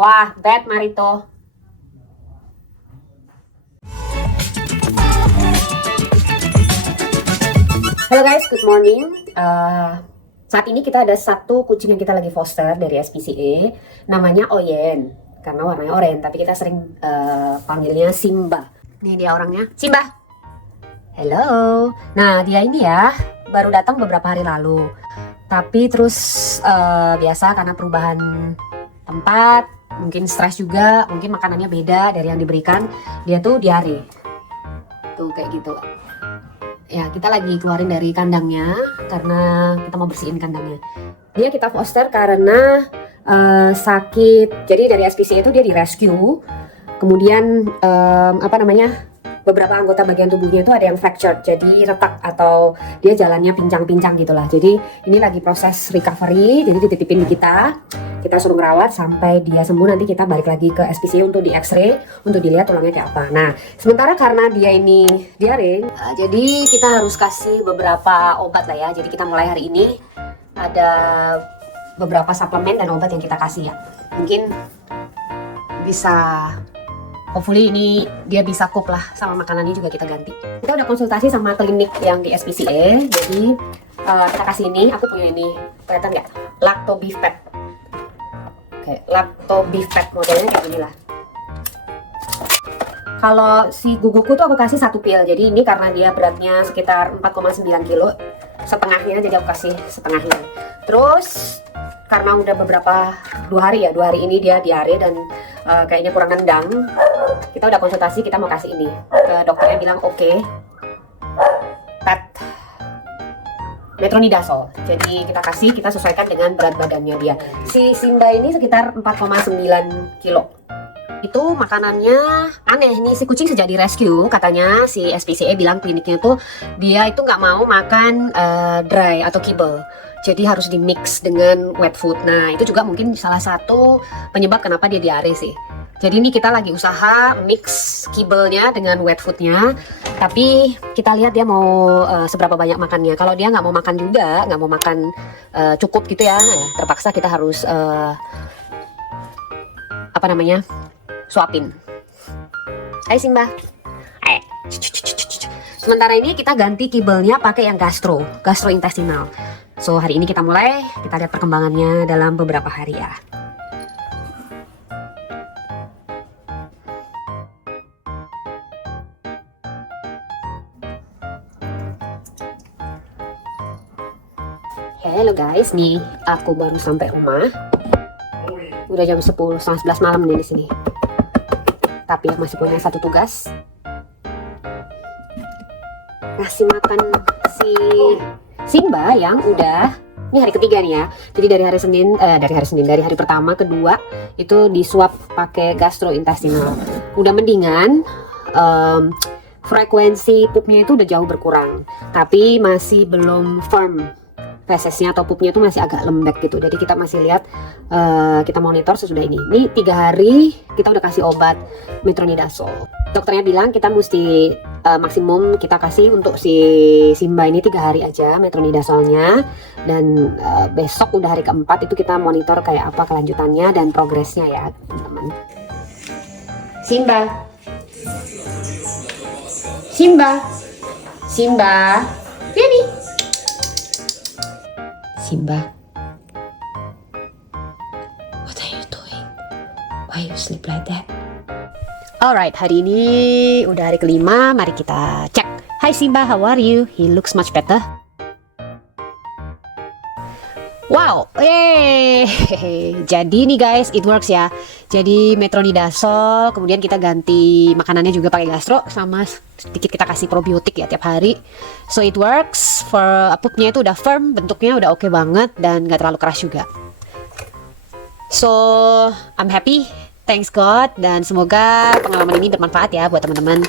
Wah, bad Marito. Halo guys, good morning. Saat ini kita ada satu kucing yang kita lagi foster dari SPCA, namanya Oyen, karena warnanya oranye, tapi kita sering panggilnya Simba. Ini dia orangnya, Simba. Hello. Nah, dia ini ya baru datang beberapa hari lalu, tapi terus biasa karena perubahan tempat, mungkin stres juga, mungkin makanannya beda dari yang diberikan, dia tuh diare. Tuh kayak gitu. Ya, kita lagi keluarin dari kandangnya karena kita mau bersihin kandangnya. Dia kita foster karena sakit. Jadi dari SPCA itu dia di rescue. Kemudian beberapa anggota bagian tubuhnya itu ada yang fractured, jadi retak atau dia jalannya pincang-pincang gitulah. Jadi ini lagi proses recovery, jadi dititipin di kita suruh ngerawat sampai dia sembuh. Nanti kita balik lagi ke SPCA untuk di X-ray, untuk dilihat tulangnya kayak apa. Nah, sementara karena dia ini diare, jadi kita harus kasih beberapa obat lah ya. Jadi kita mulai hari ini ada beberapa suplemen dan obat yang kita kasih ya. Mungkin bisa, hopefully ini dia bisa cope lah, sama makanannya juga kita ganti. Kita udah konsultasi sama klinik yang di SPCA, jadi kita kasih ini. Aku punya ini, kelihatan nggak? Lacto Beef Pep. Oke, Lacto Beef Pep modelnya kayak gini lah. Kalau si guguku tuh aku kasih satu pil, jadi ini karena dia beratnya sekitar 4,9 kilo, setengahnya, jadi aku kasih setengahnya. Terus karena udah dua hari ini dia diare dan kayaknya kurang nendang, kita udah konsultasi, kita mau kasih ini. Dokternya bilang oke, pet metronidazole. Jadi kita sesuaikan dengan berat badannya dia. Si Simba ini sekitar 4,9 kilo. Itu makanannya aneh nih, si kucing sejak di rescue katanya si SPCA bilang kliniknya tuh dia itu nggak mau makan dry atau kibble. Jadi harus di mix dengan wet food. Nah, itu juga mungkin salah satu penyebab kenapa dia diare sih. Jadi ini kita lagi usaha mix kibelnya dengan wet foodnya. Tapi kita lihat dia mau seberapa banyak makannya. Kalau dia nggak mau makan juga, nggak mau makan cukup gitu ya, terpaksa kita harus suapin. Hai Simba. Sementara ini kita ganti kibelnya pakai yang gastrointestinal. So hari ini kita mulai, kita lihat perkembangannya dalam beberapa hari ya. Halo guys, nih aku baru sampai rumah. Udah jam 10, setengah 11 malam nih di sini. Tapi masih punya satu tugas. Ngasih makan si Simba yang udah, ini hari ketiga nih ya. Jadi dari hari pertama, kedua itu disuap pakai gastrointestinal. Udah mendingan, frekuensi pupnya itu udah jauh berkurang, tapi masih belum firm. Fesesnya atau pupnya itu masih agak lembek gitu. Jadi kita masih lihat, kita monitor sesudah ini. Ini 3 hari kita udah kasih obat metronidazole. Dokternya bilang kita mesti maksimum kita kasih untuk si Simba ini 3 hari aja metronidazolnya. Dan besok udah hari keempat, itu kita monitor kayak apa kelanjutannya dan progresnya ya teman-teman. Simba, Simba, Simba, sini. Simba, what are you doing? Why you sleep like that? Alright, hari ini udah hari kelima, mari kita cek. Hi Simba, how are you? He looks much better. Wow, jadi nih guys, it works ya. Jadi metronidazole, kemudian kita ganti makanannya juga pakai gastro, sama sedikit kita kasih probiotik ya tiap hari. So it works. For pupnya itu udah firm, bentuknya udah oke banget dan gak terlalu keras juga. So I'm happy, thanks God, dan semoga pengalaman ini bermanfaat ya buat teman-teman.